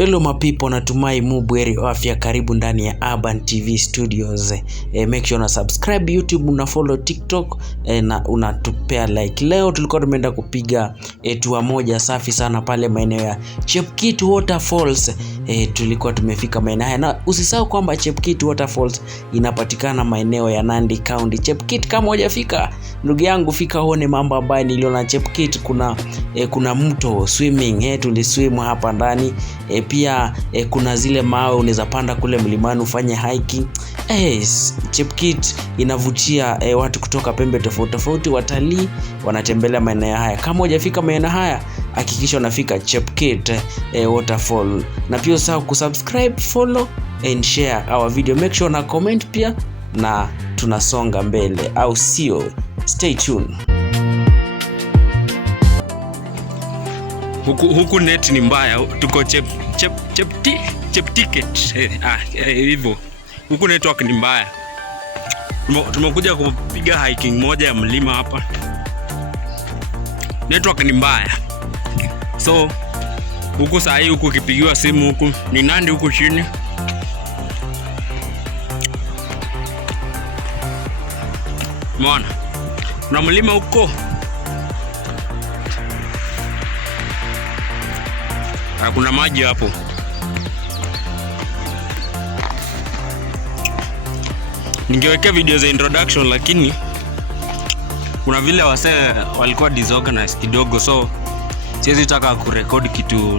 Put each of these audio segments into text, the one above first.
Hello my people, natumai mubweri afya. Karibu ndani ya Urban TV Studios. Make sure una subscribe YouTube, una follow TikTok na unatupea like. Leo tulikuwa tumeenda kupiga tour moja safi sana pale maeneo ya Chepkit Waterfalls. Tulikuwa tumefika maeneo haya, na usisahau kwamba Chepkit Waterfalls inapatikana maeneo ya Nandi County. Chepkit, kama hujafika ndugu yangu, fika uone mambo ambayo niliona Chepkit. Kuna mto swimming, tuliswim hapa ndani. Pia kuna zile mawe unaweza panda kule mlimani ufanye hiking. Chepkit inavutia watu kutoka pembe tofauti tofauti. Watalii wanatembelea maeneo haya. Kama hujafika maeneo haya, hakikisha unafika Chepkit Waterfall. Na pia usahau kusubscribe, follow and share our video. Make sure na comment pia, na tunasonga mbele, au sio? Stay tuned. Huku net ni mbaya. Tuko Cheptiket hivyo. Huku network ni mbaya. Tumekuja kupiga hiking moja ya mlima hapa. Network ni mbaya. So huku saa hii, huku kipigiwa simu, huku ni Nandi, huku chini umeona kuna mlima huko. Kuna maji hapo. Ningewekea video za introduction, lakini kuna vile wasee walikuwa disorganized kidogo, so siwezi taka kurekodi kitu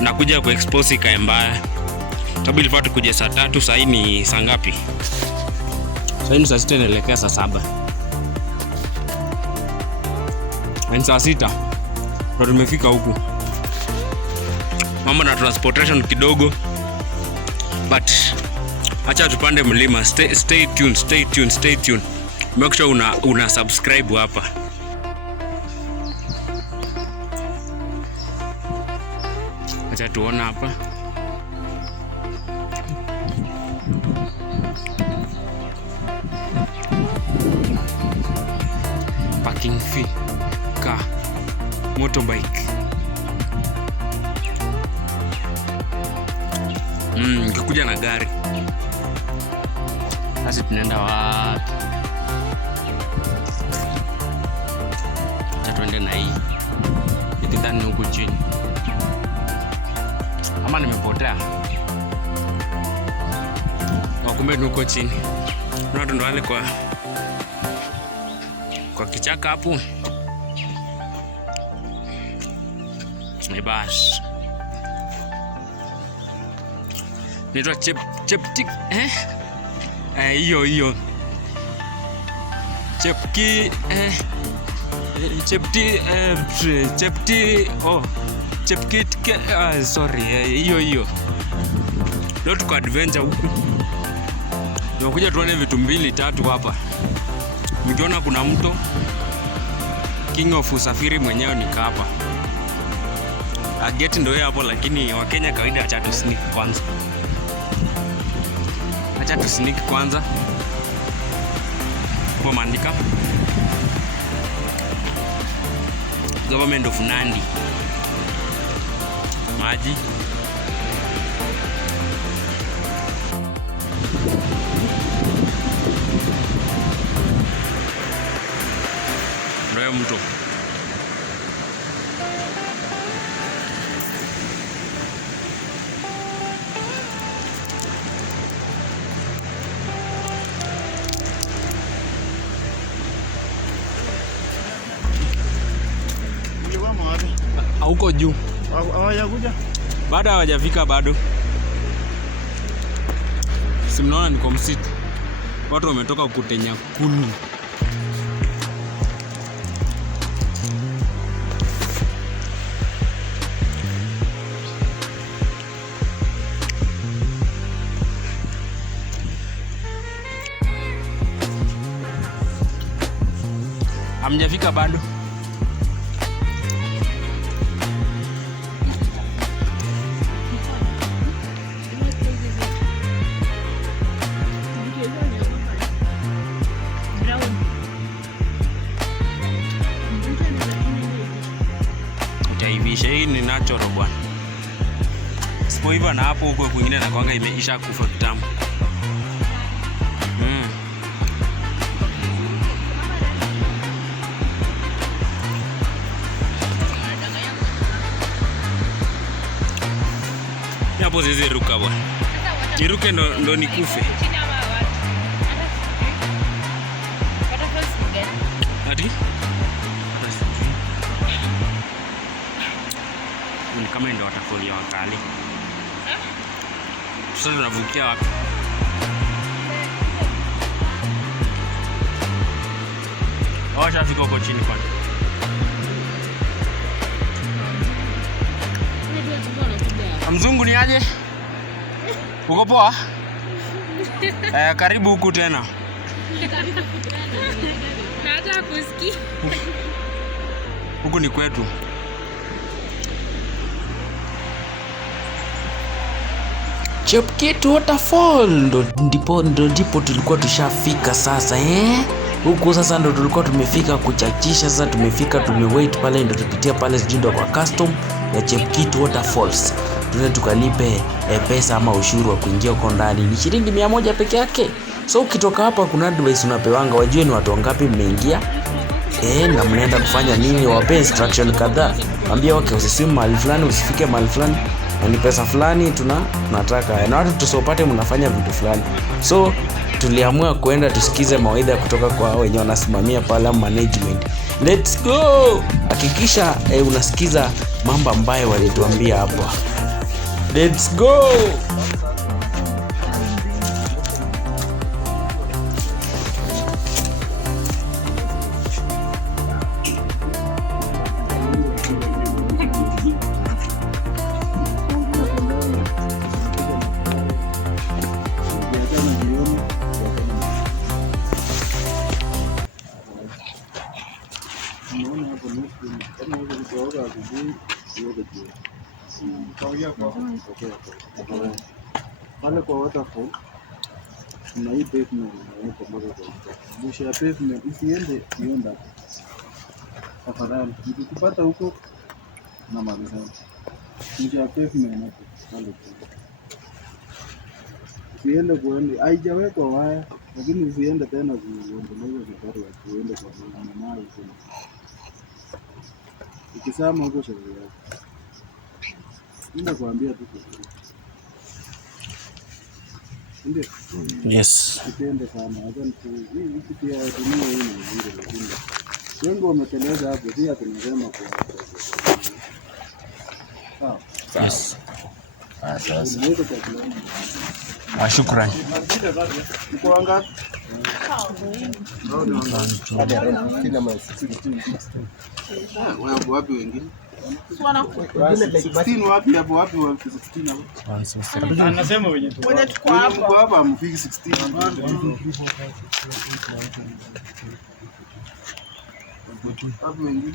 na kuja kuexpose ikae mbaya. Sababu ilifaa tukuje saa 3, saa hii ni saa ngapi? Saa hii ni saa 6 naelekea saa 7. Ni saa 6 ndio tumefika huku. Mambo na transportation kidogo, but acha tupande mlima. Stay tuned. Make sure una subscribe hapa. Acha tuona hapa. Parking fee, car, motorbike. Nikikuja na gari. Sasa tunaenda wapi? Tuende na hii. Nitidhani huko chini. Ama nimepotea. Kumbe huko chini. Watu ndo wale kwa kichaka hapo. Basi. Nitwa Cheptik hiyo Chepki Chepkit sorry, hiyo ndio tuko adventure huku. Tumekuja tuone vitu 2-3 hapa. Mkiona kuna mto, king of usafiri mwenyewe nika hapa. Gate ndio hapo, lakini Wakenya kawaida acha tu sneak kwanza. Kwa maandika Government of Nandi. Maji. Ndio mto. Huko juu. Hawajakuja? Bado hawajafika bado. Si mnaona niko msitu. Watu wametoka kutenya kuni. Hamjafika bado. Utaivisha, hii ni natural bwana. isipoiva na hapo huko kwingine na kwanga imeisha kufa kitambo. Hapo zizi ruka bwana. Niruke ndo nikufe. Ati? Ni kama ndio watafolia wakali. Sasa tunavukia wapi? Wacha afika huko chini kwani. Mzungu ni aje? Uko poa? Karibu huku tena. Nataka kusikia. Huku ni kwetu. Chepkit Waterfall ndipo tulikuwa tushafika sasa huku sasa ndo tulikuwa tumefika kuchachisha. Sasa tumefika, tumewait pale, ndo tupitia pale sijui kwa custom ya Chepkit Waterfalls. Tuende tukalipe pesa ama ushuru wa kuingia huko ndani, ni shilingi 100 peke yake. So ukitoka hapa kuna advice unapewanga, wajue ni watu wangapi mmeingia na mnaenda kufanya nini, wape instruction kadhaa. Mwambie okay, usiswim mahali fulani, usifike mahali fulani, na ni pesa fulani tunataka, na watu tusopate mnafanya vitu fulani. So tuliamua kuenda tusikize mawaidha kutoka kwa wenye wanasimamia pale management. Let's go. Hakikisha unasikiza mambo ambayo walituambia hapa. Let's go. Pale kwa waterfall na hii pavement inaweka mpaka kwa busha ya pavement, usiende kionda afadhali ukipata huko na maliza busha ya pavement hapo pale, usiende kuende haijawekwa waya, lakini usiende tena kuendeleza safari ya kuende kwa mama tena, ukisema huko shauri yako. Nenda kuambia tu ndio. Yes. Kipende sana. Hata hii kitu ya dunia hii ni nzuri, lakini wengi wameteleza hapo, pia tunasema kwa Yes. Sasa. Shukrani. Uko wangapi? Wapi wengine? Wapi hapo wapi wa 16 hapo? Anasema wenye tuko hapa mfiki 16. Hapo wengine.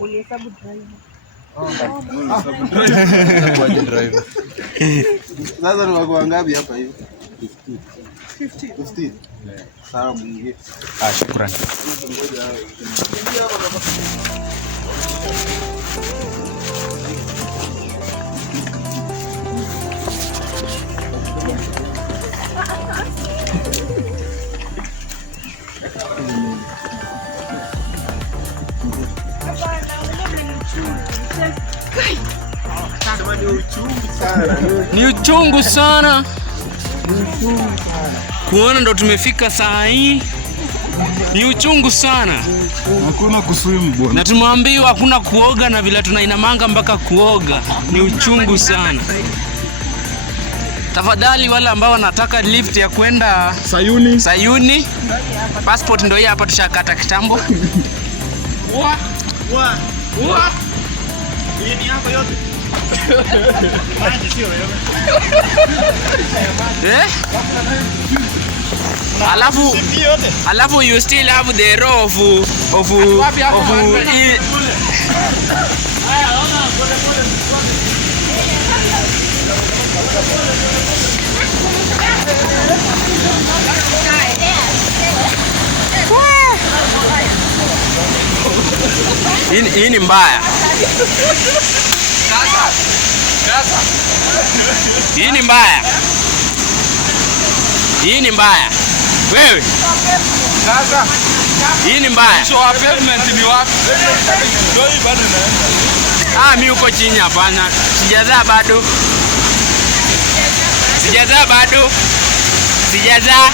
ulihesabu driver. Sasa ni wako wangapi hapa hivi? 15. Sawa mwingie. Shukrani. Ni uchungu sana kuona ndo tumefika saa hii. Ni uchungu sana. Hakuna kuswim bwana. Na tumeambiwa hakuna kuoga, na vile tunainamanga mpaka kuoga. Ni uchungu sana. Tafadhali wale ambao wanataka lift ya kwenda Sayuni, passport ndio hii hapa, tushakata kitambo. Hii ni hapa yote. Alafu you still have the row of hii ni mbaya. Hii ni mbaya. Hii ni mbaya. Wewe. Sasa. Hii ni mbaya. So pavement ni wapi? Ndio hii bado inaenda. Mimi uko chini hapana. Sijazaa bado. Sijazaa bado. Sijazaa.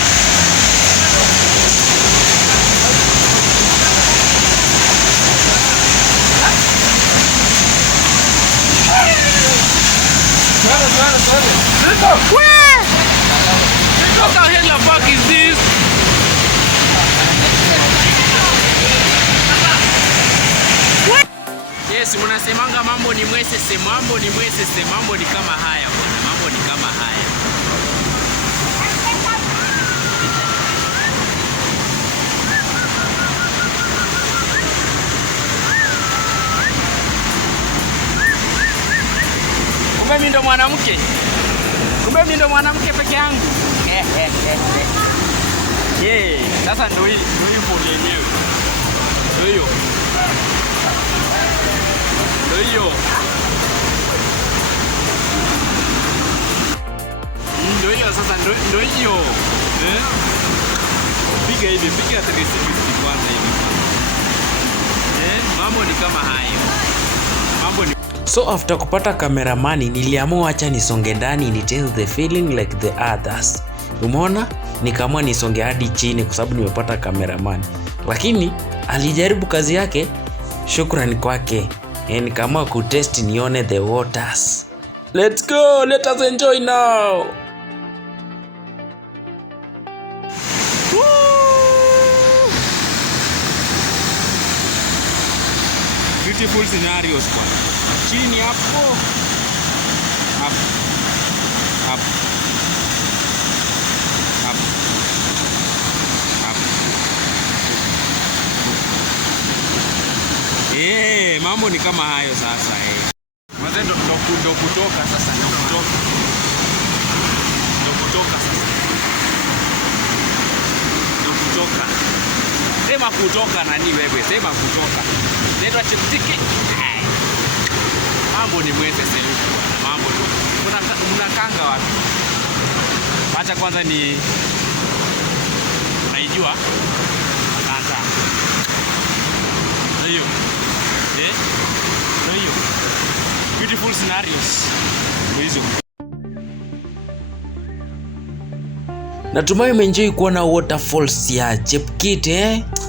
What the hell the fuck is this? Yes, mnasemanga mambo ni mwesese, mambo ni mwesese, mambo ni kama haya bwana, mambo ni kama haya. Kumbe mimi ndo mwanamke. Kumbe mimi ndo mwanamke peke yangu. Sasa ndo hii pole yenyewe. Ndo hiyo. Ndo hiyo. Ndo hiyo sasa ndo hiyo. Piga hivi, piga 360 kwanza hivi. Mambo ni kama hayo. Mambo ni So after kupata kameramani niliamua acha nisonge ndani ni test the feeling like the others. Umeona? Nikaamua nisonge hadi chini kwa sababu nimepata kameramani. Lakini alijaribu kazi yake, shukrani kwake. Nikaamua kutest nione the waters. Let's go, let us enjoy now. beautiful scenarios bwana. Chini hapo. Hapo. Hapo. Hapo. Hapo. Mambo ni kama hayo sasa Mwanzo ndo kutoka sasa, ndo kutoka sasa. Ndo kutoka. Sema kutoka nani wewe? Sema kutoka. Nenda chiptiki. Mambo ni mwete sasa bwana. Mambo ni. Mnakanga wapi? Acha kwanza ni naijua. Sasa. Ndio. Ndio. Beautiful scenarios. Hizo. Natumai umeenjoy kuona waterfalls ya Chepkit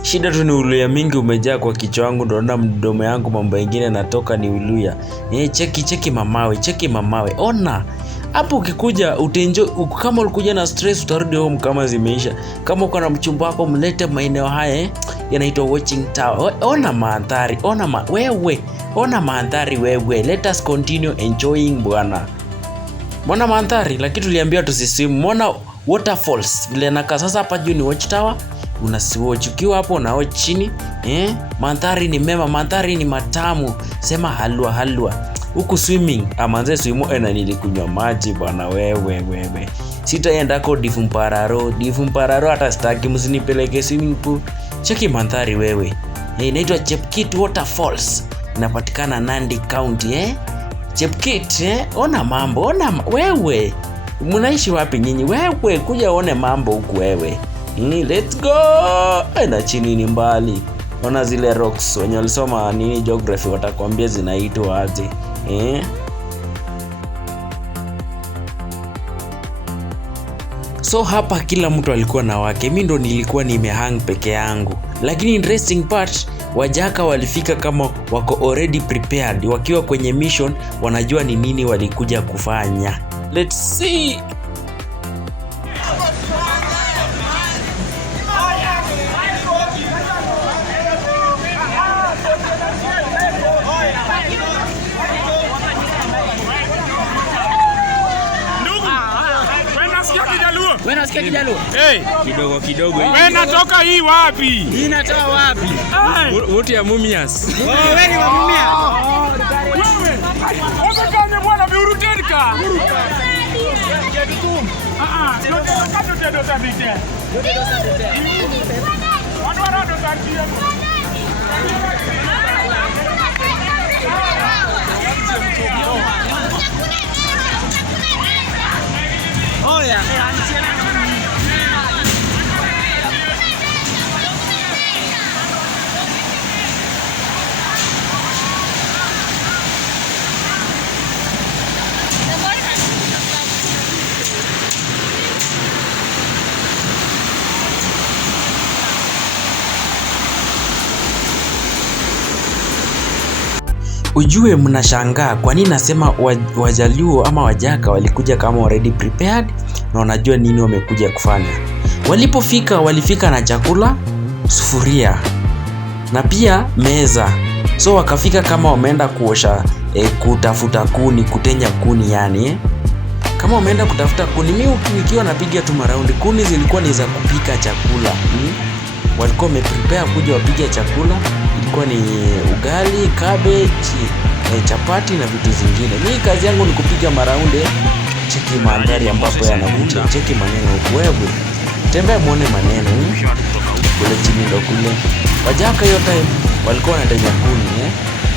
Shida tu ni uluya mingi umejaa kwa kichwa wangu, ndo naona mdomo yangu mambo mengine natoka ni uluya. Cheki mamawe. Ona. Hapo ukikuja utaenjoy, kama ulikuja na stress utarudi home kama zimeisha. Kama uko na mchumba wako mlete maeneo haya yanaitwa Watching Tower. Ona mandhari, ona mandhari wewe. Let us continue enjoying bwana. Mbona mandhari lakini tuliambiwa tusiswim. Mbona waterfalls vile nakaa sasa hapa juu ni Watch Tower. Unasiwatch ukiwa hapo na watch chini. Mandhari ni mema, mandhari ni matamu. Sema halwa. Huku swimming amanze swimo nilikunywa maji bwana wewe. Sitaenda kwa Divumpararo hata sitaki, msinipeleke swimming pool. Cheki mandhari wewe. Inaitwa Chepkit Waterfalls. Inapatikana Nandi County Chepkit ona mambo, wewe. Mnaishi wapi nyinyi? Wewe kuja uone mambo huku wewe. Let's go. Na chini ni mbali. Ona zile rocks. Wenye walisoma nini geography watakwambia zinaitwa aje. So hapa kila mtu alikuwa na wake. Mimi ndo nilikuwa nimehang peke yangu. Lakini interesting part, Wajaka walifika kama wako already prepared. Wakiwa kwenye mission wanajua ni nini walikuja kufanya. Let's see. Wewe nasikia Kijaluo? Kidogo hivi. Wewe natoka hii wapi? Hii natoka wapi? Wote ya Mumias. Wewe ni wa Mumias. Wewe. Unataka bwana biurutenika. Ndio tabite. Wana tabite. ujue mnashangaa kwa nini nasema Wajaluo ama Wajaka walikuja kama already prepared na wanajua nini wamekuja kufanya. Walipofika walifika na chakula, sufuria na pia meza. So wakafika kama wameenda kuosha kutafuta kuni, kutenya kuni yani. Kama wameenda kutafuta kuni, mimi nikiwa napiga tu maraundi, kuni zilikuwa ni za kupika chakula. Walikuwa wameprepare kuja wapige chakula, ilikuwa ni ugali, cabbage, chapati na vitu zingine. Mimi kazi yangu ni kupiga maraundi, cheki mandhari ambapo yanavutia, cheki maneno wewe. Tembea muone maneno. Kule chini ndo kule. Wajaka hiyo time walikuwa wanatenya kuni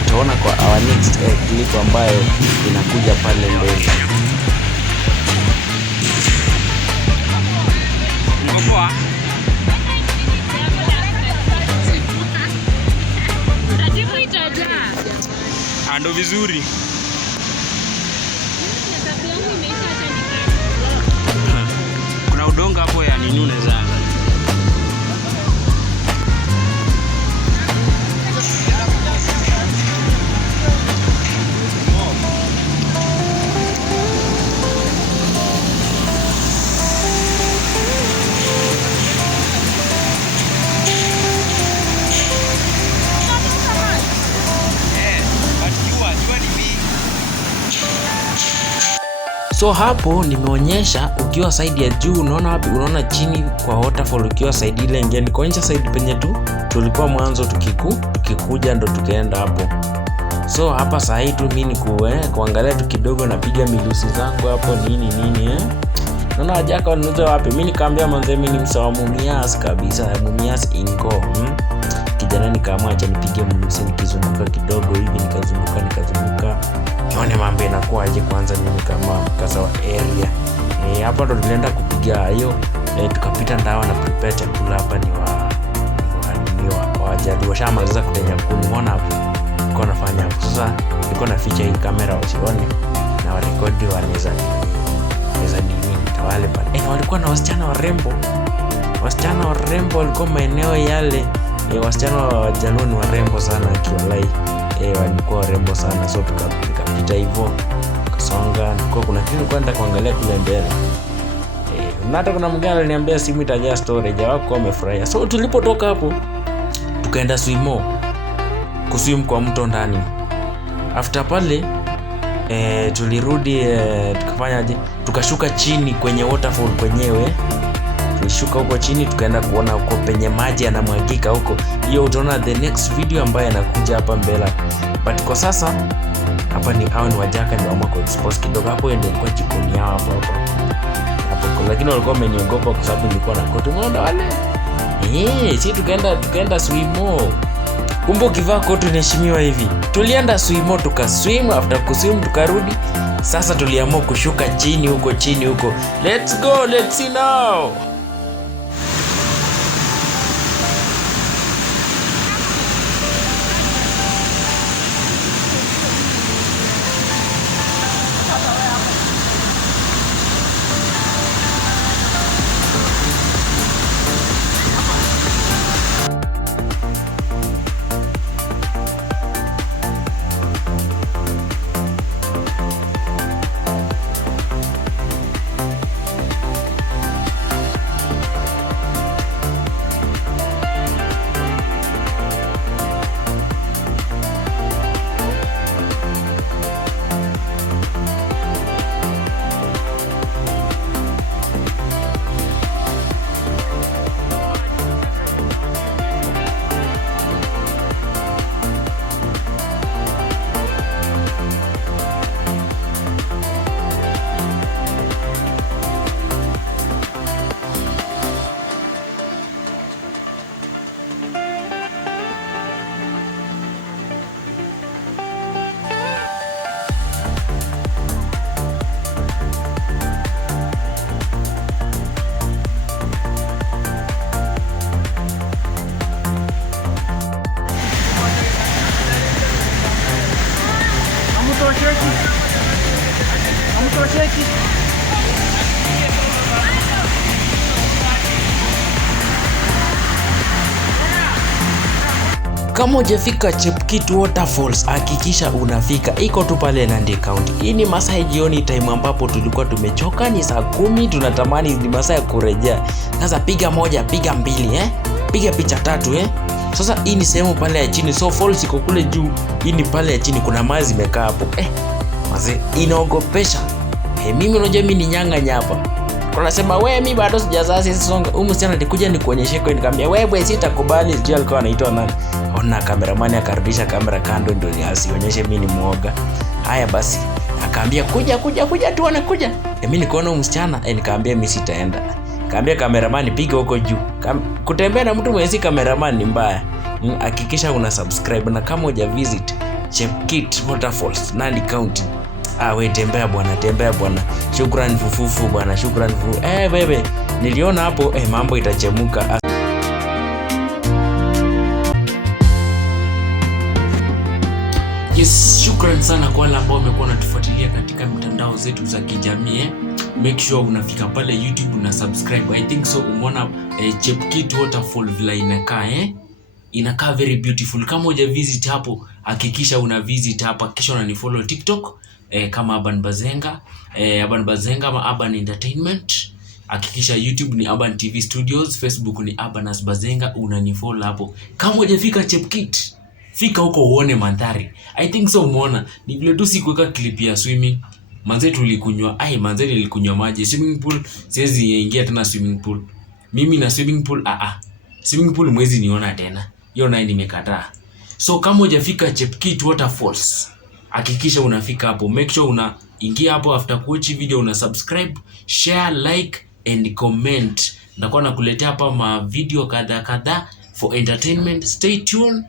Utaona kwa our next clip ambayo inakuja pale mbele. Ngopoa. Ando vizuri. Kuna udongo hapo ya nini unaweza. So hapo nimeonyesha ukiwa side ya juu, unaona wapi? Unaona chini kwa waterfall ukiwa side ile ingine. Nikaonyesha side penye tulikuwa mwanzo tukikuja ndo tukaenda hapo. So hapa saa hii tu mimi kuangalia tu kidogo, napiga milusi zangu hapo nini. Naona Wajaka wanaanza wapi? Mimi nikaambia manze mimi ni msawa Mumias kabisa, Mumias Ingo. Kijana nikaamua acha nipige mlusi nikizunguka kidogo hivi, nikazunguka. Nione mambo inakuwa aje kwanza mimi kama mkaza wa area. Hapa ndo tulienda kupiga hiyo. Tukapita ndawa na prepare chakula hapa ni Wajaluo shamaliza kutenya kuni. Unaona hapo? Niko nafanya hapo. Sasa niko na feature hii kamera wasione na warekodi wanaweza nini tawale pale. Walikuwa na wasichana warembo. Wasichana warembo walikuwa maeneo yale. Wasichana wa Wajaluo ni warembo sana kiwalai. Walikuwa warembo sana. So tukapita hivyo kasonga. Kuna kitu kwenda kuangalia kule mbele. Hata kuna mgeni aliniambia simu itajaa storage, wako wamefurahia. So tulipotoka hapo tukaenda kuswim kwa mto ndani. After pale tulirudi tukafanyaje? Tukashuka chini kwenye waterfall kwenyewe. Tulishuka huko chini tukaenda kuona huko penye maji yanamwagika huko. Hiyo utaona the next video ambayo inakuja hapa mbele. But kwa sasa hapa ni Wajaka ndio wamako expose kidogo hapo, ndio ilikuwa jikoni yao hapo. Lakini walikuwa wameniogopa kwa sababu nilikuwa na koti. Umeona wale? Si tukaenda swimo. Kumbe ukivaa koti unaheshimiwa hivi. Tulienda swimo tukaswim, after kuswim tukarudi. Sasa tuliamua kushuka chini huko. Let's go, let's see now. Kama hujafika Chepkit Waterfalls, hakikisha unafika. Iko tu pale Nandi County. Hii ni masaa ya jioni, time ambapo tulikuwa tumechoka, ni saa 10, tunatamani ni masaa ya kurejea. Sasa piga moja, piga mbili, piga picha 3, Sasa hii ni sehemu pale ya chini. So falls iko kule juu, hii ni pale ya chini, kuna maji zimekaa hapo. Maze inaogopesha. Mimi unajua mimi ni nyanga hapa. Unasema wewe mimi bado sijazaa sisi songa. Huyu msichana alikuja nikuonyeshe kwa, nikamwambia wewe sitakubali. Sijui alikuwa anaitwa nani. Ona cameraman akarudisha kamera kando ndio asionyeshe mimi ni muoga. Haya basi. Akaambia kuja tuone kuja. Mimi nikaona huyu msichana nikamwambia mimi sitaenda. Kaambia cameraman piga huko juu. Kutembea na mtu mwenye cameraman ni mbaya. Hakikisha una subscribe, na kama huja visit Chepkit Waterfalls Nandi County, we tembea bwana. Shukrani fufufu bwana, shukrani fufu. Bebe, niliona hapo mambo itachemuka. Yes, shukrani sana kwa wale ambao wamekuwa wanatufuatilia katika mitandao zetu za kijamii. Make sure unafika pale YouTube na subscribe. I think so umeona Chepkit Waterfall vile inakaa inakaa very beautiful. Kama huja visit hapo, hakikisha una visit hapa, kisha unanifollow TikTok kama Urban Bazenga, Urban Bazenga ama Urban Entertainment. Hakikisha YouTube ni Urban TV Studios, Facebook ni Urban Bazenga, unanifollow hapo. Kama hujafika Chepkit, fika huko uone mandhari. I think so umeona ni vile tu sikuweka clip ya swimming. Manze tulikunywa, manze nilikunywa maji. Swimming pool siwezi ingia tena swimming pool. Mimi na swimming pool swimming pool mwezi niona tena. Hiyo naye nimekataa. So kama hujafika Chepkit Waterfalls, hakikisha unafika hapo. Make sure unaingia hapo after kuwatch video, una subscribe, share, like and comment. Nitakuwa nakuletea hapa ma video kadha for entertainment. Stay tuned.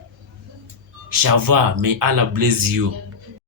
Shava, may Allah bless you.